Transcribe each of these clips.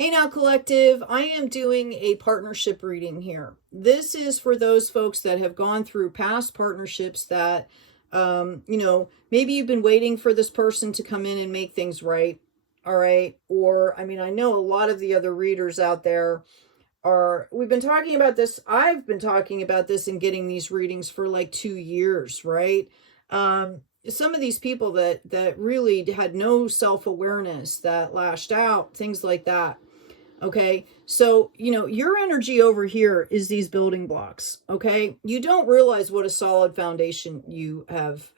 Hey now, collective, I am doing a partnership reading here. This is for those folks that have gone through past partnerships that, maybe you've been waiting for this person to come in and make things right. All right. Or, I know a lot of the other readers out there we've been talking about this. I've been talking about this and getting these readings for like 2 years, right? Some of these people that really had no self-awareness, that lashed out, things like that. Okay, so, your energy over here is these building blocks. Okay, you don't realize what a solid foundation you have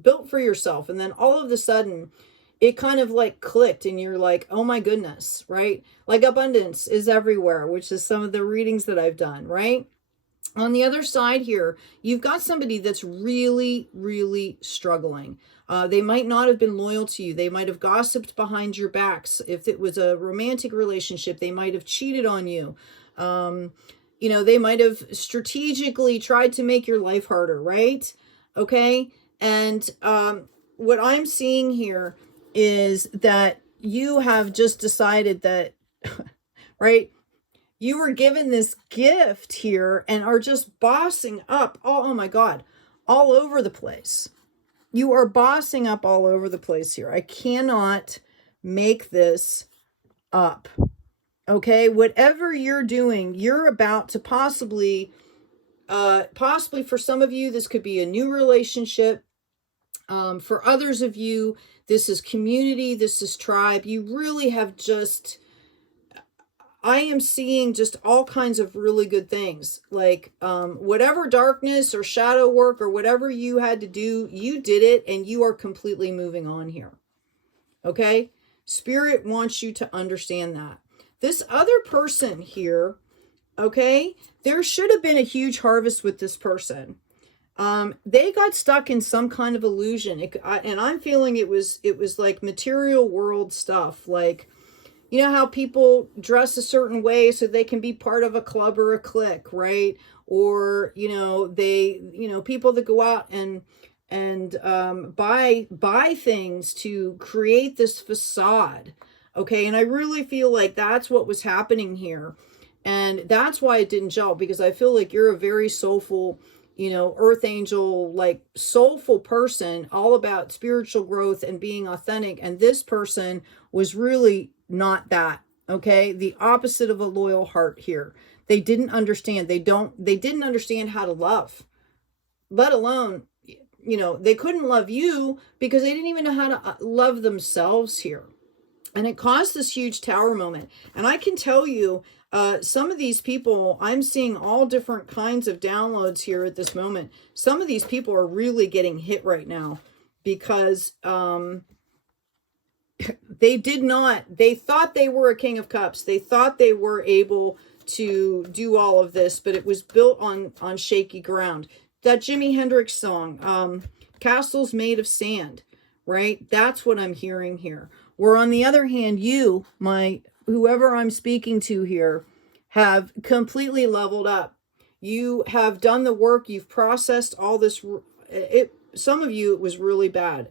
built for yourself. And then all of a sudden, it kind of like clicked and you're like, oh my goodness, right? Like abundance is everywhere, which is some of the readings that I've done, right? On the other side here, you've got somebody that's really, really struggling. They might not have been loyal to you. They might have gossiped behind your backs. If it was a romantic relationship, they might have cheated on you. They might have strategically tried to make your life harder, right? Okay. And what I'm seeing here is that you have just decided that, right? You were given this gift here and are just bossing up. Oh my God, all over the place. You are bossing up all over the place here. I cannot make this up. Okay, whatever you're doing, you're about to possibly for some of you, this could be a new relationship. For others of you, this is community, this is tribe. You really have just... I am seeing just all kinds of really good things. Like whatever darkness or shadow work or whatever you had to do, you did it and you are completely moving on here. Okay? Spirit wants you to understand that. This other person here, okay, there should have been a huge harvest with this person. They got stuck in some kind of illusion. And I'm feeling it was like material world stuff, like... You know how people dress a certain way so they can be part of a club or a clique, right? Or, people that go out and buy things to create this facade. Okay. And I really feel like that's what was happening here. And that's why it didn't gel, because I feel like you're a very soulful, earth angel, like soulful person, all about spiritual growth and being authentic. And this person was really not that. Okay, the opposite of a loyal heart here. They didn't understand. They didn't understand how to love, let alone, they couldn't love you because they didn't even know how to love themselves here. And it caused this huge tower moment. And I can tell you, some of these people, I'm seeing all different kinds of downloads here at this moment. Some of these people are really getting hit right now because they thought they were a King of Cups. They thought they were able to do all of this, but it was built on shaky ground. That Jimi Hendrix song, Castles Made of Sand, right? That's what I'm hearing here. Where on the other hand, you, whoever I'm speaking to here, have completely leveled up. You have done the work. You've processed all this. Some of you, it was really bad.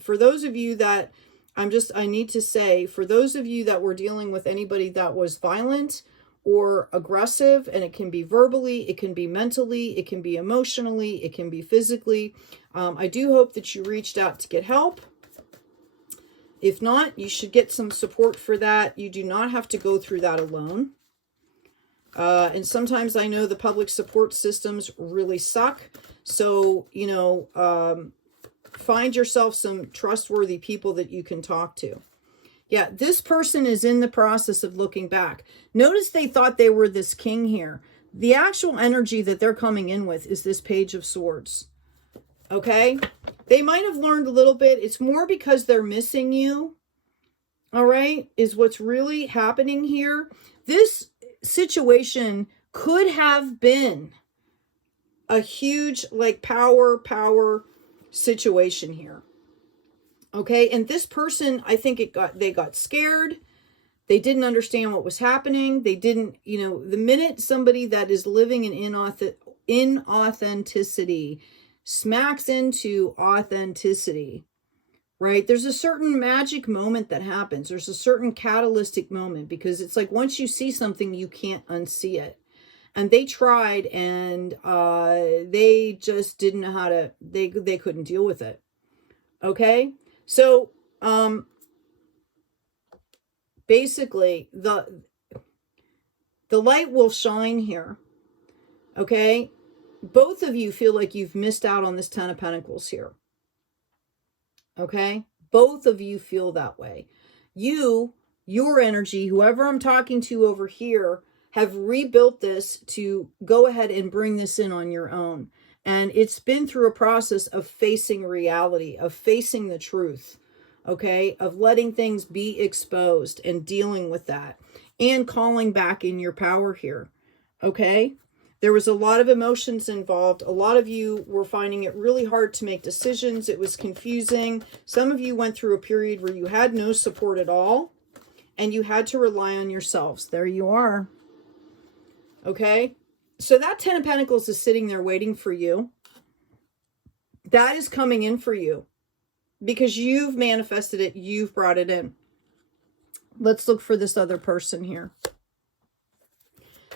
For those of you that... I need to say, for those of you that were dealing with anybody that was violent or aggressive, and it can be verbally, it can be mentally, it can be emotionally, it can be physically. I do hope that you reached out to get help. If not, you should get some support for that. You do not have to go through that alone. And sometimes I know the public support systems really suck. So, find yourself some trustworthy people that you can talk to. Yeah, this person is in the process of looking back. Notice they thought they were this king here. The actual energy that they're coming in with is this Page of Swords. Okay? They might have learned a little bit. It's more because they're missing you. All right? Is what's really happening here. This situation could have been a huge, like, power situation here. Okay, and this person, I think they got scared. They didn't understand what was happening. They didn't, the minute somebody that is living in inauthenticity smacks into authenticity, right? There's a certain magic moment that happens. There's a certain catalytic moment, because it's like once you see something, you can't unsee it. And they tried, and they just didn't know how to, they couldn't deal with it. Okay? So, basically, the light will shine here. Okay? Both of you feel like you've missed out on this Ten of Pentacles here. Okay? Both of you feel that way. Your energy, whoever I'm talking to over here, have rebuilt this to go ahead and bring this in on your own. And it's been through a process of facing reality, of facing the truth, okay? Of letting things be exposed and dealing with that and calling back in your power here, okay? There was a lot of emotions involved. A lot of you were finding it really hard to make decisions. It was confusing. Some of you went through a period where you had no support at all and you had to rely on yourselves. There you are. Okay, so that Ten of Pentacles is sitting there waiting for you. That is coming in for you because you've manifested it. You've brought it in. Let's look for this other person here.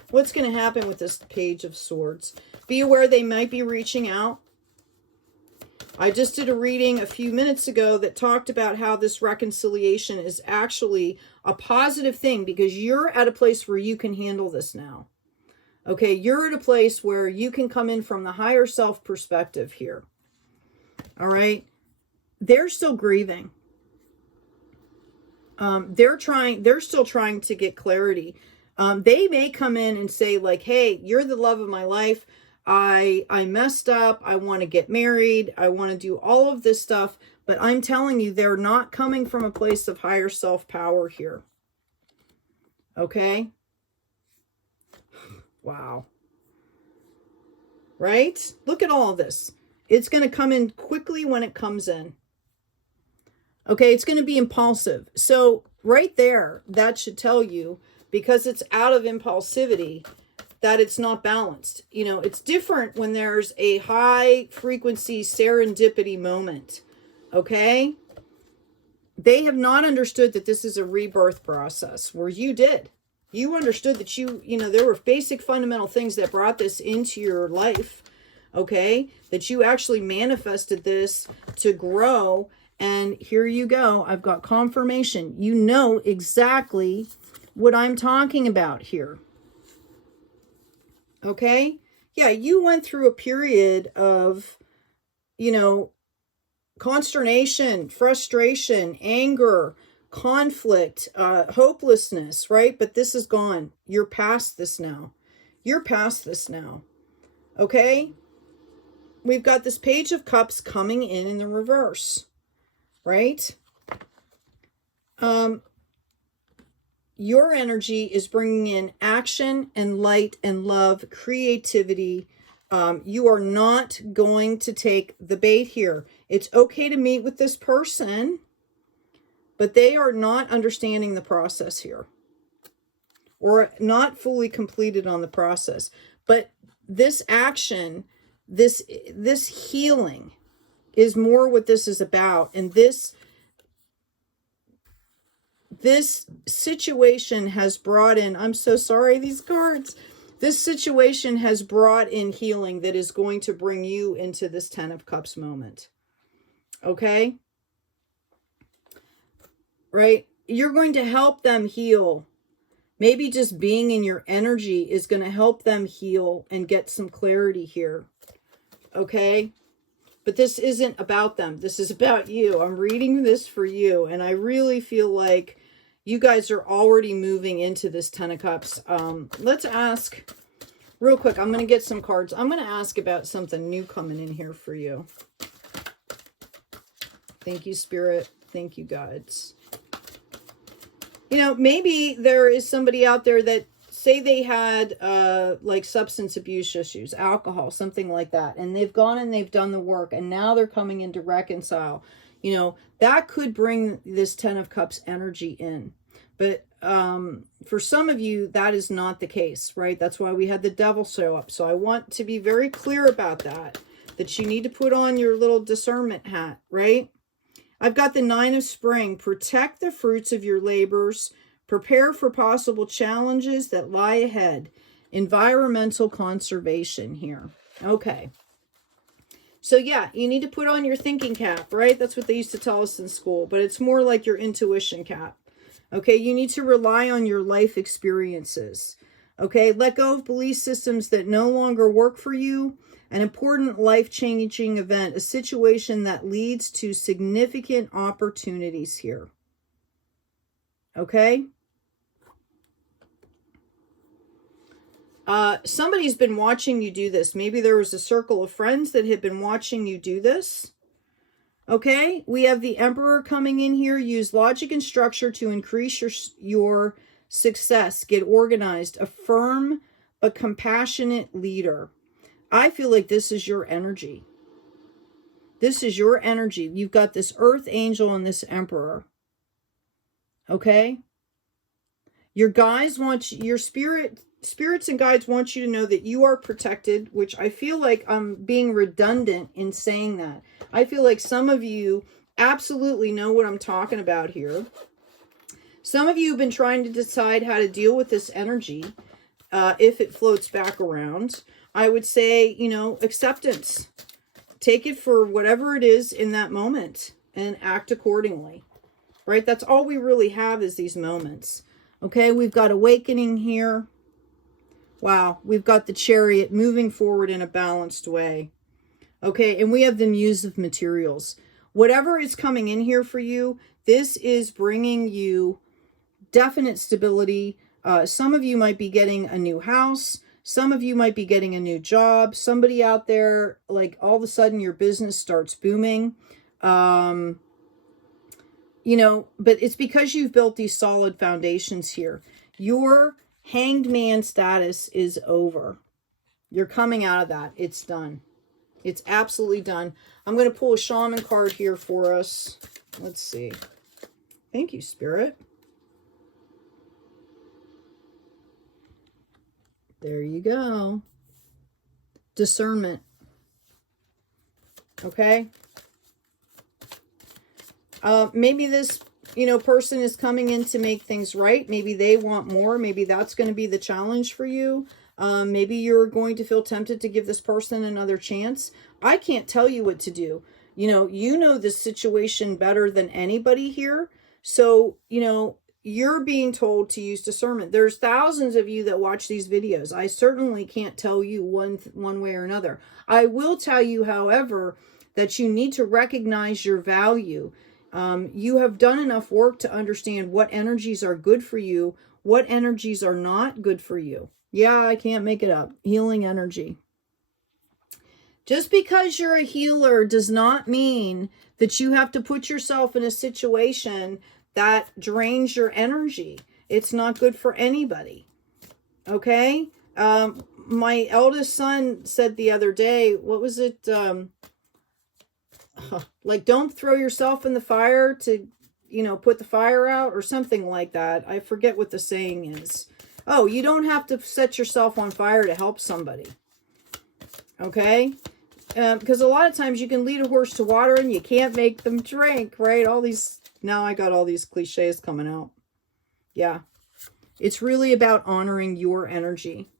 What's going to happen with this Page of Swords? Be aware they might be reaching out. I just did a reading a few minutes ago that talked about how this reconciliation is actually a positive thing because you're at a place where you can handle this now. Okay, you're at a place where you can come in from the higher self perspective here. All right. They're still grieving. They're still trying to get clarity. They may come in and say like, hey, you're the love of my life. I messed up. I want to get married. I want to do all of this stuff. But I'm telling you, they're not coming from a place of higher self power here. Okay. Wow. Right? Look at all of this. It's going to come in quickly when it comes in. Okay, it's going to be impulsive. So right there, that should tell you, because it's out of impulsivity, that it's not balanced. You know, it's different when there's a high frequency serendipity moment. Okay? They have not understood that this is a rebirth process, where you did. You understood that you know, there were basic fundamental things that brought this into your life, okay? That you actually manifested this to grow. And here you go. I've got confirmation. You know exactly what I'm talking about here. Okay? Yeah, you went through a period of, you know, consternation, frustration, anger, conflict, hopelessness, right? But this is gone. You're past this now. You're past this now. Okay? We've got this Page of Cups coming in the reverse, right? Your energy is bringing in action and light and love, creativity. You are not going to take the bait here. It's okay to meet with this person, but they are not understanding the process here, or not fully completed on the process. But this action, this healing is more what this is about. And this situation has brought in, I'm so sorry, these cards. This situation has brought in healing that is going to bring you into this Ten of Cups moment. Okay? Right? You're going to help them heal. Maybe just being in your energy is going to help them heal and get some clarity here. Okay? But this isn't about them. This is about you. I'm reading this for you. And I really feel like you guys are already moving into this Ten of Cups. Let's ask real quick. I'm going to get some cards. I'm going to ask about something new coming in here for you. Thank you, Spirit. Thank you, guides. You know, maybe there is somebody out there that, say they had like substance abuse issues, alcohol, something like that, and they've gone and they've done the work, and now they're coming in to reconcile. You know, that could bring this Ten of Cups energy in. But for some of you, that is not the case, right? That's why we had the Devil show up. So I want to be very clear about that, that you need to put on your little discernment hat, right? I've got the 9 of Spring. Protect the fruits of your labors. Prepare for possible challenges that lie ahead. Environmental conservation here. Okay. So yeah, you need to put on your thinking cap, right? That's what they used to tell us in school, but it's more like your intuition cap. Okay, you need to rely on your life experiences. Okay, let go of belief systems that no longer work for you. An important life-changing event, a situation that leads to significant opportunities here. Okay? Somebody's been watching you do this. Maybe there was a circle of friends that had been watching you do this. Okay, we have the Emperor coming in here. Use logic and structure to increase your success. Get organized. A firm but compassionate leader. I feel like this is your energy. This is your energy. You've got this Earth Angel and this Emperor. Okay? Your guides want you, your spirits and guides want you to know that you are protected, which I feel like I'm being redundant in saying that. I feel like some of you absolutely know what I'm talking about here. Some of you have been trying to decide how to deal with this energy if it floats back around. I would say, you know, acceptance. Take it for whatever it is in that moment and act accordingly, right? That's all we really have is these moments. Okay, we've got awakening here. Wow, we've got the Chariot moving forward in a balanced way. Okay, and we have the Muse of Materials. Whatever is coming in here for you, this is bringing you definite stability. Some of you might be getting a new house. Some of you might be getting a new job. Somebody out there, like all of a sudden your business starts booming. You know, but it's because you've built these solid foundations here. Your Hanged Man status is over. You're coming out of that. It's done. It's absolutely done. I'm going to pull a shaman card here for us. Let's see. Thank you, Spirit. There you go. Discernment. Okay. Maybe this, you know, person is coming in to make things right. Maybe they want more. Maybe that's going to be the challenge for you. Maybe you're going to feel tempted to give this person another chance. I can't tell you what to do. You know this situation better than anybody here. So, you know, you're being told to use discernment. There's thousands of you that watch these videos. I certainly can't tell you one way or another. I will tell you, however, that you need to recognize your value. You have done enough work to understand what energies are good for you, what energies are not good for you. Yeah, I can't make it up. Healing energy. Just because you're a healer does not mean that you have to put yourself in a situation that drains your energy. It's not good for anybody. Okay? My eldest son said the other day, what was it? Like, don't throw yourself in the fire to, you know, put the fire out or something like that. I forget what the saying is. Oh, you don't have to set yourself on fire to help somebody. Okay? Because a lot of times you can lead a horse to water and you can't make them drink, right? Now I got all these cliches coming out. Yeah. It's really about honoring your energy.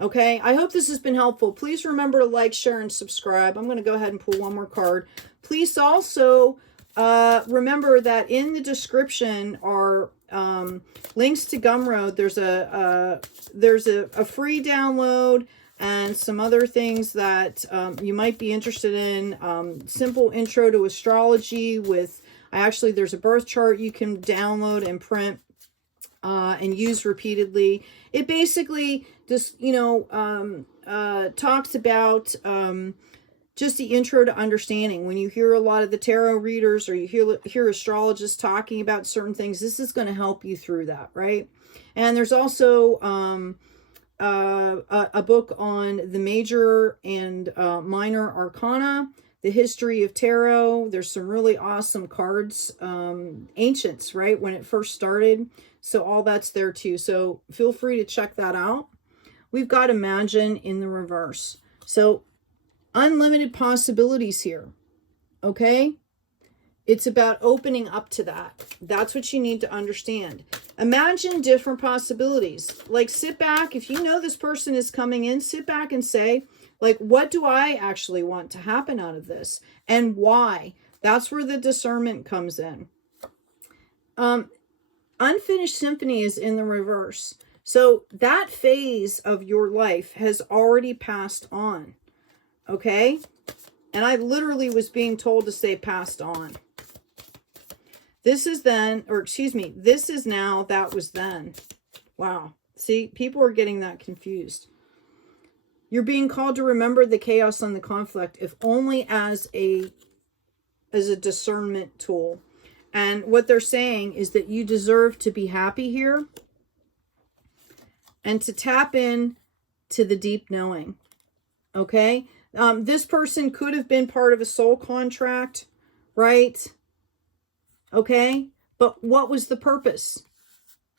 Okay, I hope this has been helpful. Please remember to like, share, and subscribe. I'm going to go ahead and pull one more card. Please also remember that in the description are links to Gumroad. There's a free download and some other things that you might be interested in. Simple intro to astrology with, there's a birth chart you can download and print and use repeatedly. It basically just, talks about just the intro to understanding. When you hear a lot of the tarot readers or you hear astrologists talking about certain things, this is going to help you through that, right? And there's also a book on the major and minor arcana, the history of tarot. There's some really awesome cards, ancients, right, when it first started. So all that's there too. So feel free to check that out. We've got Imagine in the reverse. So unlimited possibilities here. Okay? It's about opening up to that. That's what you need to understand. Imagine different possibilities. Like, sit back. If you know this person is coming in, sit back and say, like, what do I actually want to happen out of this? And why? That's where the discernment comes in. Unfinished symphony is in the reverse. So that phase of your life has already passed on. Okay? And I literally was being told to say passed on. This is then, or excuse me, this is now, that was then. Wow. See, people are getting that confused. You're being called to remember the chaos and the conflict, if only as a discernment tool. And what they're saying is that you deserve to be happy here and to tap in to the deep knowing. Okay? This person could have been part of a soul contract, right? Okay? But what was the purpose?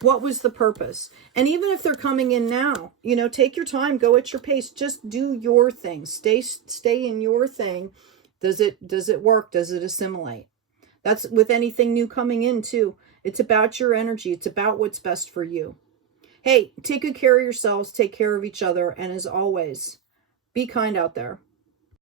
What was the purpose? And even if they're coming in now, you know, take your time, go at your pace, just do your thing. Stay in your thing. Does it work? Does it assimilate? That's with anything new coming in too. It's about your energy. It's about what's best for you. Hey, take good care of yourselves, take care of each other, and as always, be kind out there.